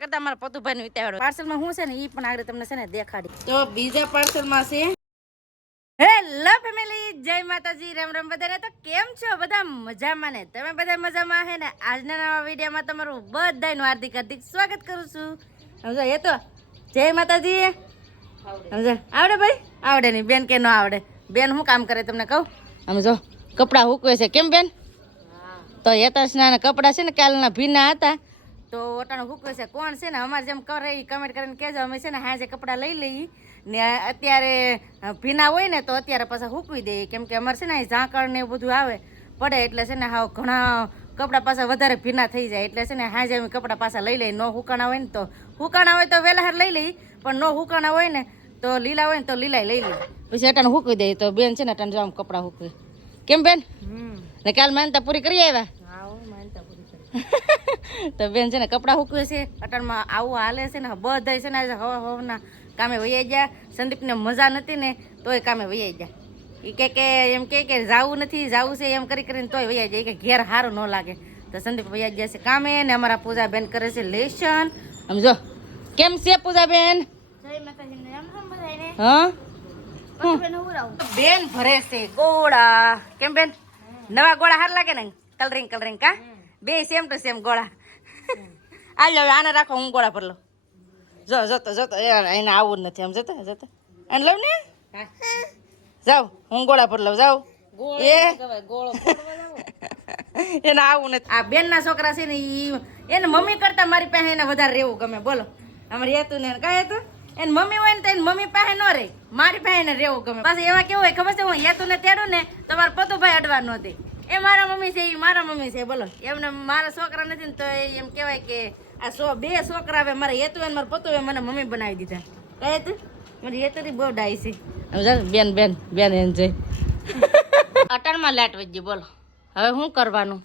કરતા મારા પતુભાઈ ને વિતાવ્યો પાર્સલમાં શું છે ને ઈ પણ આગળ તમને છે ને દેખાડી. તો બીજા પાર્સલમાં છે હેલો ફેમિલી, જય માતાજી, રામ રામ બધાને. તો કેમ છો બધા? મજામાં ને? તમે બધા મજામાં હે ને? આજના નવા વિડીયોમાં તમારું બધાનું હાર્દિક હાર્દિક સ્વાગત કરું છું. સમજો એ તો જય માતાજી. સમજો આવડે ભાઈ? આવડે નહીં બેન કે ન આવડે? બેન શું કામ કરે તમને કહું. સમજો કપડાં હૂકવે છે. કેમ બેન? તો યતસના કપડાં છે ને કાલના ભીના હતા તો ઓટાનો હૂકવે છે. કોણ છે ને અમારે જેમ કરે એ કમેન્ટ કરીને કહેજો. અમે છે ને હાજે કપડાં લઈ લઈએ ને અત્યારે ભીના હોય ને તો અત્યારે પાછા હૂકવી દઈએ, કેમ કે અમારે છે ને ઝાકળ ને એવું બધું આવે પડે એટલે છે ને હાવ ઘણા કપડાં પાછા વધારે ભીના થઈ જાય એટલે છે ને હાજે અમે કપડાં પાછા લઈ લઈએ. ન હુકાણા હોય ને તો હુકાણા હોય તો વહેલા લઈ લઈએ, પણ ન હુકાણા હોય ને તો લીલા હોય ને તો લીલા લઈ લઈએ. પછી અટાને હૂકવી દઈએ. તો બેન છે ને અટાને જો આમ કપડાં હૂકવી. કેમ બેન? ને કાલ માનતા પૂરી કરી આવ્યા? તો બેન છે ને કપડાં હૂકવે છે અટાણમાં. આવું હાલે છે ને બધા છે ને આજે હવા હવાના કામે વૈયા ગયા. સંદીપને મજા નથી ને તોય કામે વૈયા ગયા. એ કે એમ કે જાવું નથી જાવું છે એમ કરી કરીને તોય વૈયા જાય કે ઘેર સારું ન લાગે. તો સંદીપ વૈયા ગયા છે કામે ને અમારા પૂજાબેન કરે છે લેશન. સમજો કેમ છે પૂજાબેન? હા બેન ભરે છે ગોળા. કેમ બેન? નવા ગોળા હાર લાગે ને? કલરિંગ કલરિંગ કા બે સેમ ટુ સેમ ગોળા. આ લો આને રાખો, હું ગોળા પર લો. જો જતો જતો એને આવું જ નથી. આમ જતા જતા અને લઉં ને જાઉં હું ગોળા પર લઉં જાઉં. એને આવું નથી. આ બેન ના છોકરા છે ને એને મમ્મી કરતા મારી પાસે એને વધારે રહેવું ગમે. બોલો અમારે હતું ને કાંઈ હતું એને મમ્મી હોય ને તો એને મમ્મી પાસે ન રહે, મારી પાસે એને રહેવું ગમે. પાછું એવા કેવું હોય ખબર છે, હું હેતું ને તેડું ને તો મારા પતુભાઈ અડવા નહોતી. એ મારા મમ્મી છે, એ મારા મમ્મી છે. બોલો એમને મારા છોકરા નથી ને તો એમ કહેવાય કે આ બે છોકરા આવે મારે હેતુ ને મારા પતુ મને મમ્મી બનાવી દીધા. કઈ હતું મારી હેતુથી બહુ ડાય છે. બેન બેન બેન એમ છે. અટાણમાં લાઈટ વહી ગઈ. બોલો હવે શું કરવાનું?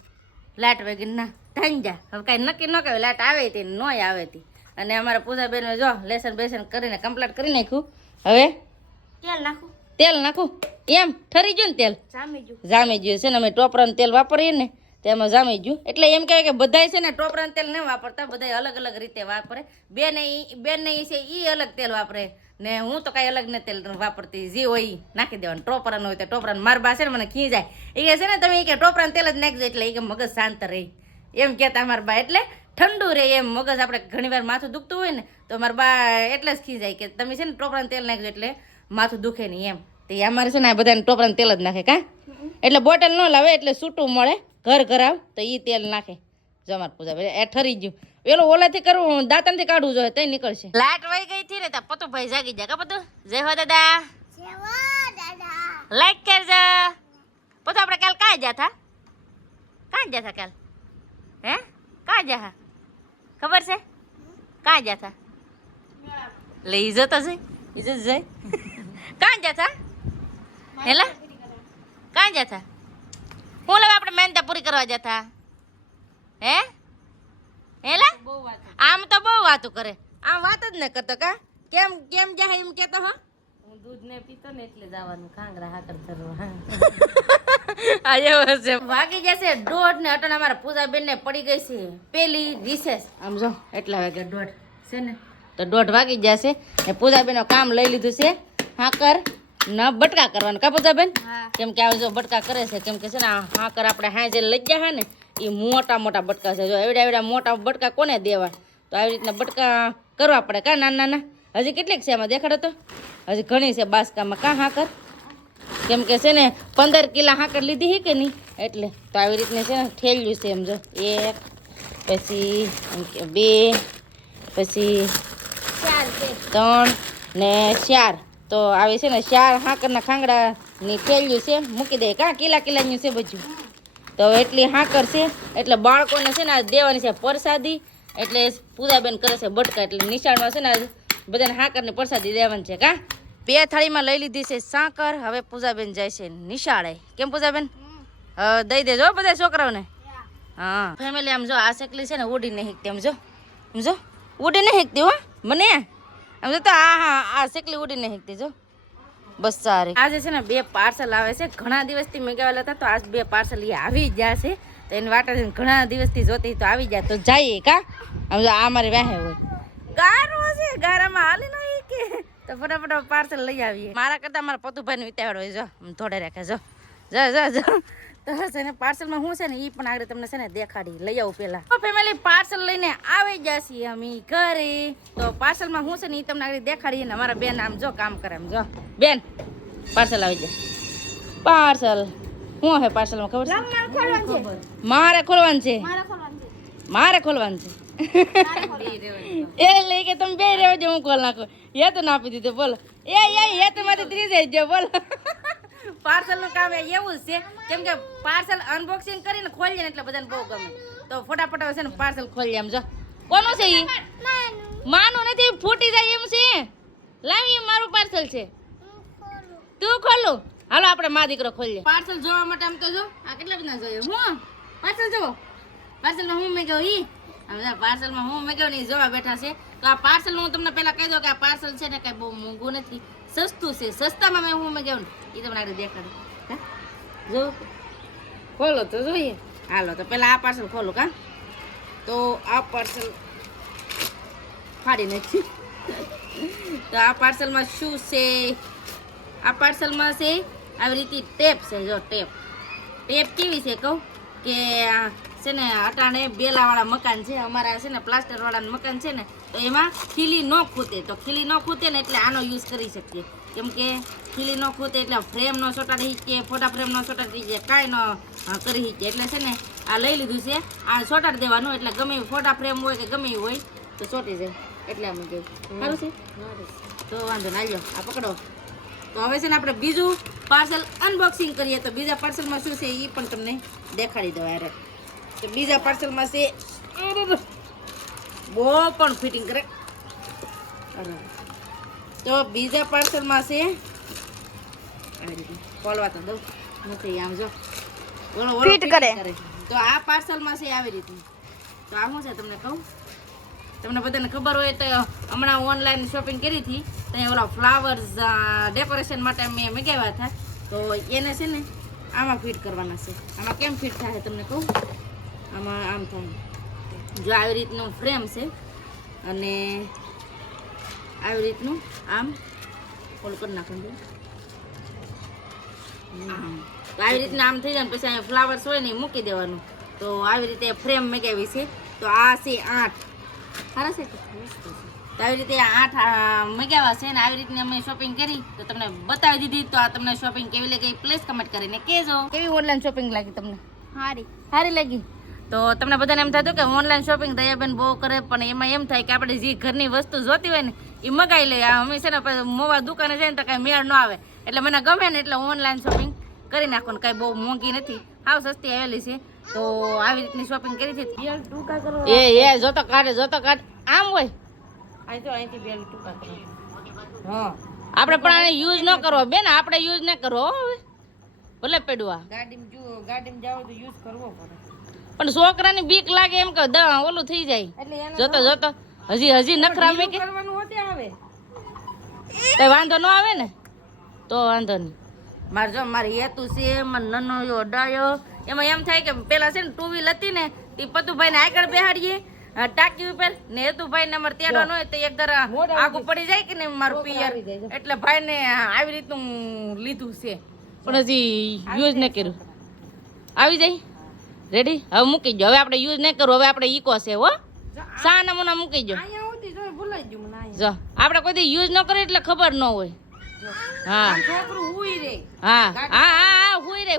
લાઈટ વહી ના થઈ જા. હવે કાંઈ નક્કી ન કહ્યું. લાઈટ આવે હતી ન આવે હતી. અને અમારા પૂજાબેન જો લેસન બેસન કરીને કમ્પ્લીટ કરી નાખ્યું. હવે તેલ નાખું, તેલ નાખું એમ ઠરી ગયું ને તેલ જામી ગયું છે ને. અમે ટોપરાનું તેલ વાપરીએ ને તેમાં જામી ગયું. એટલે એમ કહેવાય કે બધાય છે ને ટોપરાનું તેલ નહીં વાપરતા, બધા અલગ અલગ રીતે વાપરે. બેન ને છે એ અલગ તેલ વાપરે ને હું તો કાંઈ અલગ ને તેલ વાપરતી. જે હોય એ નાખી દેવાનું. ટોપરાનું હોય તો ટોપરાનું. મારા બા છે ને મને ખી જાય એ કે છે ને તમે કે ટોપરાનું તેલ જ નાખજો એટલે એ કે મગજ શાંત રહે એમ કહેતા મારા બા. એટલે ઠંડુ રહે એમ મગજ. આપણે ઘણી વાર માથું દુખતું હોય ને તો મારા બા એટલે જ ખી જાય કે તમે છે ને ટોપરાનું તેલ નાખજો એટલે માથું દુખે નહીં એમ. તે અમારે છે ને આ બધાને ટોપરાનું તેલ જ નાખે કા. એટલે બોટલ ન લાવે એટલે છૂટું મળે ઘર ઘરાવ તો એ તેલ નાખે. જો અમારે પૂજા એ ઠરી ગયું. પેલો ઓલાથી કરવું દાંતણથી કાઢવું જોઈએ તઈ નીકળશે. લાઈટ વહી ગઈ હતી ને તો પતુભાઈ જાગી જાય. કા પતુ? જય હો દાદા. લાઈક કરજો. પતુ આપણે કાલ કાં ગયા હતા? કાં ગયા હતા કાલ? હે કાં ગયા ખબર છે? કાં ગયા હતા? લે ઈજો તો જઈ ઈજો જઈ. કાં ગયા હતા? હેલા કાં ગયા હતા? હું લેવા આપણે મહેનતા પૂરી કરવા જતા હે? હેલા આમ તો બહુ વાતો કરે. આમ વાત જ ન કરતો કા. કેમ કેમ જાય એમ કેતો? હા હું દૂધ ને પીતો ને એટલે જવાનું ખાંગરા હાકર કરવા. આ એવો છે. વાગી જશે 1:30 ને અટણ. અમારા પૂજાબેન ને પડી ગઈ છે પેલી રિસેસ. આમ જો એટલા વાગે 1:30 છે ને તો 1:30 વાગી જશે. ને પૂજાબેન કામ લઈ લીધું છે હાકર ના બટકા કરવાના કા પૂજાબેન? કેમ કે આવે જો બટકા કરે છે. કેમ કે છે ને હાકર આપણે હાજે લઈ ગયા ને એ મોટા મોટા બટકા છે. જો એવડા એવડા મોટા બટકા કોને દેવા? તો આવી રીતના બટકા કરવા પડે કા. નાના નાના હજી કેટલીક છે એમાં દેખાડો તો? હજી ઘણી છે બાસકામાં કા હાકર. કેમ કે છે ને 15 કિલા હાકર લીધી છે કે નહીં એટલે. તો આવી રીતને છે ને ઠેલ્યું છે એમ જો 1 પછી 2 પછી 3 ને 4. તો આવી છે ને 4 હાકરના ખાંગડાની ઠેલ્યું છે. મૂકી દે કા કિલા કિલાનું છે બધું. તો એટલી હાકર છે એટલે બાળકોને છે ને દેવાની છે પ્રસાદી. એટલે પૂજાબેન કરે છે બટકા. એટલે નિશાળમાં છે ને બધાને હાકરની પ્રસાદી દેવાની છે કા. 2 થાળીમાં લઈ લીધી છે સાકર. હવે પૂજાબેન જાય છે નિશાળે. કેમ પૂજાબેન? દઈ દેજો બધા છોકરાઓને. હા ફેમિલી આમ જો આ શેકલી છે ને ઉડી નહીં હીકતી. આમ જો સમજો ઉડી નહીં હીકતી હો મને. આમ જો તો આ શેકલી ઉડી નહીં હીકતી જો. બસ સારી. આજે છે ને 2 પાર્સલ આવે છે. ઘણા દિવસથી મંગાવેલા હતા તો આજ 2 પાર્સલ એ આવી ગયા છે. તો તો એની વાટા જોઈને ઘણા દિવસથી જોતી તો આવી જાય તો જઈએ કા આમ જો આ મારી વાહે હોય ગારો છે ગારામાં હાલી નહીં કે તો ફટાફટ પાર્સલ લઈ આવીએ મારા કરતા મારા પતુભાઈને વિતાવડ હોય જો થોડે રાખે જો જો તો છે ને પાર્સલમાં શું છે ને એ પણ આગળ તમને છે ને દેખાડી લઈ આવું પેલા ફેમિલી પાર્સલ લઈને આવી જશે અમે ઘરે તો પાર્સલમાં શું છે ને એ તમને આગળ દેખાડીએ ને અમારા બેન આમ જો કામ કરે આમ જો બેન પાર્સલ આવી જાય પાર્સલ શું હે પાર્સલમાં ખબર છે મારે ખોલવાનું છે મારે ખોલવાનું છે એ લઈ કે તમે બે રહ્યો છો હું ખોલ નાખો એ તો ના આપી દીધો બોલો એ તમારે ત્રીજે જ બોલો પાર્સલ નું કામ એવું જ છે કેમ કે પાર્સલ અનબોક્સિંગ કરીને ખોલીએ ને એટલે બધાને બહુ ગમે તો ફટાફટ છે ને પાર્સલ ખોલીએ આમ જો કોનું છે ઈ માનું નથી ફૂટી જાય એમ છે લાવી મારું પાર્સલ છે તું ખોલું હાલો આપણે મા દીકરો ખોલીએ પાર્સલ જોવા માટે આમ તો જો આ કેટલા બધા જોઈએ હું પાર્સલ જોવો પાર્સલમાં હું મેં કહ્યું ઈ પાર્સલમાં હું મેં કહ્યું નહીં જોવા બેઠા છે તો આ પાર્સલ હું તમને પહેલા કહી દઉં કે આ પાર્સલ છે ને કઈ બહુ મોંઘું નથી સસ્તું છે સસ્તામાં મેં હું મેં કહ્યું ને એ તમને આગળ દેખાડું જો ખોલો તો જોઈએ હાલો તો પેલા આ પાર્સલ ખોલું કા તો આ પાર્સલ ફાડી નાખ્યું તો આ પાર્સલમાં શું છે આ પાર્સલમાં છે આવી રીતે ટેપ છે જો ટેપ કેવી છે કહું કે છે ને અટાણે બેલાવાળા મકાન છે અમારા છે ને પ્લાસ્ટરવાળા મકાન છે ને તો એમાં ખીલી ન ખૂતે તો ખીલી ન ખૂતે ને એટલે આનો યુઝ કરી શકીએ કેમ કે ખીલી ન ખૂતે એટલે ફ્રેમ નો ચોટાડી શકીએ ફોટા ફ્રેમ નો ચોટાડી શકીએ કાંઈ ન કરી શકીએ એટલે છે ને આ લઈ લીધું છે આ ચોટાડી દેવાનું એટલે ગમે ફોટા ફ્રેમ હોય કે ગમે હોય તો ચોટી જાય એટલે અમે કહ્યું સારું છે તો વાંધો ના આવ્યો આ પકડો તો હવે છે ને આપણે બીજું પાર્સલ અનબોક્સિંગ કરીએ તો બીજા પાર્સલમાં શું છે એ પણ તમને દેખાડી દઉં યાર તો બીજા પાર્સલમાં છે બહુ પણ ફિટિંગ કરે તો બીજા પાર્સલમાં છે આવી રીતે ખોલવા તો દઉં નથી આમ જો ફિટ કરે તો આ પાર્સલમાં છે આવી રીતે તો આ શું છે તમને કહું તમને બધાને ખબર હોય તો હમણાં ઓનલાઈન શોપિંગ કરી હતી તો ઓલા ફ્લાવર્સ ડેકોરેશન માટે મેં મંગાવ્યા હતા તો એને છે ને આમાં ફિટ કરવાના છે આમાં કેમ ફિટ થાય તમને કહું આમાં આમ થાય જો આવી રીતનું ફ્રેમ છે અને આવી રીતનું આમ ઓલું કરી નાખવાનું તો આવી રીતના આમ થઈ જાય ને પછી અહીંયા ફ્લાવર્સ હોય ને એ મૂકી દેવાનું તો આવી રીતે ફ્રેમ મંગાવી છે તો આ છે 8 સારા છે તો આવી રીતે 8 મંગાવ્યા છે ને આવી રીતની અમે શોપિંગ કરી તો તમને બતાવી દીધી તો આ તમને શોપિંગ કેવી લાગી પ્લીઝ કમેન્ટ કરીને કહેજો કેવી ઓનલાઈન શોપિંગ લાગી તમને સારી લાગી તો તમને બધાને એમ થતું કે ઓનલાઈન શોપિંગ દયાબેન બહુ કરે પણ એમાં એમ થાય કે આપણે જે ઘરની વસ્તુ જોતી હોય ને એ મગાવી લઈએ અમે છે ને મોવા દુકાને જઈને તો કાંઈ મેળ ન આવે એટલે મને ગમે ને એટલે ઓનલાઈન શોપિંગ કરી નાખો ને કાંઈ બહુ મોંઘી નથી હાવ સસ્તી આવેલી છે તો આવી રીતની શોપિંગ કરી છે એ જોતો કાઢ આમ હોય અહીંથી બેલ ટૂંકા કરો હા આપણે પણ આને યુઝ ન કરવો બેન આપણે યુઝ ન કરવો હવે ભલે પડવા ગાડીમાં જાવ તો યુઝ કરવો પડે પણ છોકરાની બીક લાગે એમ કે ઓલું થઈ જાય જોતો હજી નખરા મેં કરવાનું હોતે આવે કઈ વાંધો ન આવે ને તો વાંધો નહીં મારે હેતુ છે મને નનો યો ડાયો એમાં એમ થાય કે પેલા છે ને 2 વ્હીલ હતી ને તે પતુભાઈને આગળ બેહાડીએ ટાંકી ઉપર ને હેતુભાઈ ને અમારે તેડવાનું હોય તો એક દરા આગું પડી જાય કે ને મારું પિયર એટલે ભાઈ ને આવી રીતનું લીધું છે પણ હજી યુઝ ન કર્યું આવી જાય રેડી હવે મૂકી જો હવે આપણે યુઝ નહીં કરવું હવે આપણે ઈકો છે હો સા નમૂના મૂકી જો જો આપણે કોઈ દી યુઝ ન કરીએ એટલે ખબર ન હોય હા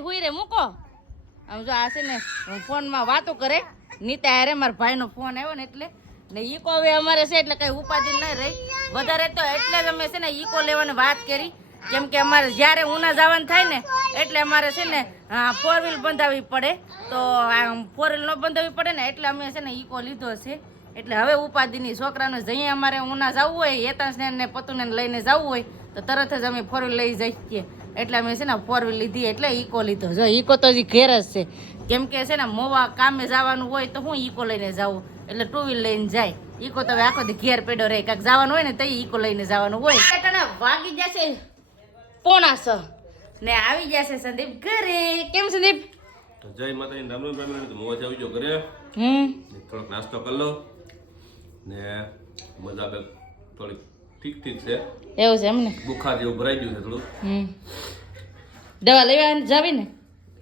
હુઈ રે મૂકો આમ જો આ છે ને ફોનમાં વાતો કરે નીતા હારે મારા ભાઈનો ફોન આવ્યો ને એટલે ને ઈકો હવે અમારે છે એટલે કઈ ઉપાધિ નહીં રહી વધારે તો એટલે જ અમે છે ને ઈકો લેવાની વાત કરી કેમ કે અમારે જ્યારે ઉના જવાનું થાય ને એટલે અમારે છે ને 4 વ્હીલ બંધાવવી પડે તો 4 વ્હીલ ન બંધાવવી પડે ને એટલે અમે છે ને ઈકો લીધો છે એટલે હવે ઉપાધિની છોકરાને જઈએ અમારે ઉના જવું હોય હેતાંશને ને પતુને લઈને જવું હોય તો તરત જ અમે 4 વ્હીલ લઈ જઈએ એટલે અમે છે ને 4 વ્હીલ લીધી એટલે ઈકો લીધો જો ઈકો તો હજી ઘેર જ છે કેમ કે છે ને મોવા કામે જવાનું હોય તો હું ઈકો લઈને જાઉં એટલે 2 વ્હીલ લઈને જાય ઈકો તો હવે આખો દી ઘેર પેડો રહે કાંક જવાનું હોય ને તો ઈકો લઈને જવાનું હોય એટલે વાગી જશે 5:45 ને આવી જશે સંદીપ ઘરે કેમ સંદીપ તો જય માતાજી રામ રામ ફેમિલી તો મોજ આવી ગયો ઘરે થોડોક નાસ્તો કરી લો ને મજા બે થોડીક ઠીક ઠીક છે એવું છે એમ ને બુખાર જેવું ભરાઈ ગયું છે થોડું દવા લેવા જાવી ને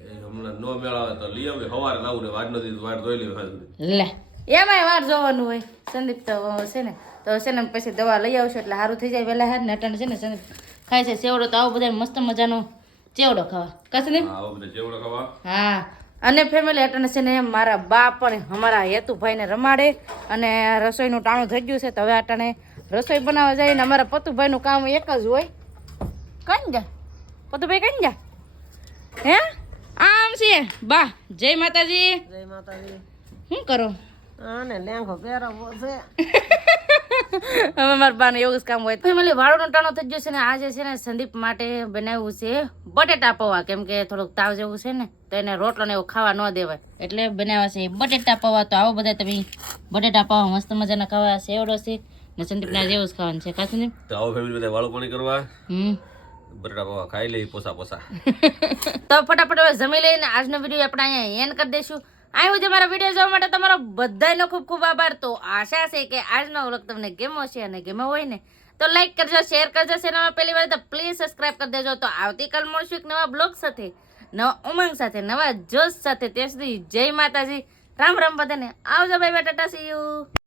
એ હમણાં નો મેળ આવે તો લઈ આવે સવારે લાવું ને વાર નથી વાર જોઈ લેવી લે એમાંય વાર જોવાનું હોય સંદીપ તો છે ને તો છે ને પછી દવા લઈ આવશો એટલે સારું થઈ જાય વહેલા હાર ને અટાણે છે ને સંદીપ ખાય છે સેવડો તો આવો બધા મસ્ત મજાનો ચેવડો ખાવા કસ ને આવો બધા ચેવડો ખાવા હા અને ફેમિલી અટાણે છે ને મારા બા પણ અમારા હેતુભાઈને રમાડે અને રસોઈનું ટાણું થઈ ગયું છે તો હવે અટાણે રસોઈ બનાવવા જાય ને અમારા પતુભાઈનું કામ એક જ હોય કઈ જા પતુભાઈ કઈ જા હે આમ છે બા જય માતાજી જય માતાજી શું કરો આને લેંઘો પહેરવો છે હવે મારા બાને એવું જ કામ હોય ફેમિલી વાળોનો ટાણો થઈ ગયો છે ને આજે છે ને સંદીપ માટે બનાવ્યું છે બટેટા પૌવા કેમ કે થોડુંક તાવ જેવું છે ને તો એને રોટલો ને એવું ખાવા ન દેવાય એટલે બનાવ્યા છે બટેટા પૌવા તો આવો બધા તમે બટેટા પૌવા મસ્ત મજાના ખાવા સેવડો છે ને સંદીપના જેવું જ ખાવાનું છે કાશું ને તો આવો ફેમિલી બધા વાળું પાણી કરવા બટાટા પૌવા ખાઈ લઈ પોસા પોસા તો ફટાફટ હવે જમી લઈને આજનો વિડીયો આપણે અહીંયા એન્ડ કરી દઈશું આવ્યું છે મારા વિડીયો જોવા માટે તમારો બધાનો ખૂબ ખૂબ આભાર તો આશા છે કે આજનો વ્લોગ તમને ગમ્યો છે અને ગમ્યો હોય ને તો લાઈક કરજો શેર કરજો ચેનલમાં પહેલી વાર તો પ્લીઝ સબસ્ક્રાઇબ કરી દેજો તો આવતીકાલ મળશું એક નવા બ્લોગ સાથે નવા ઉમંગ સાથે નવા જોશ સાથે ત્યાં સુધી જય માતાજી રામ રામ બધાને આવજો bye bye Tata C you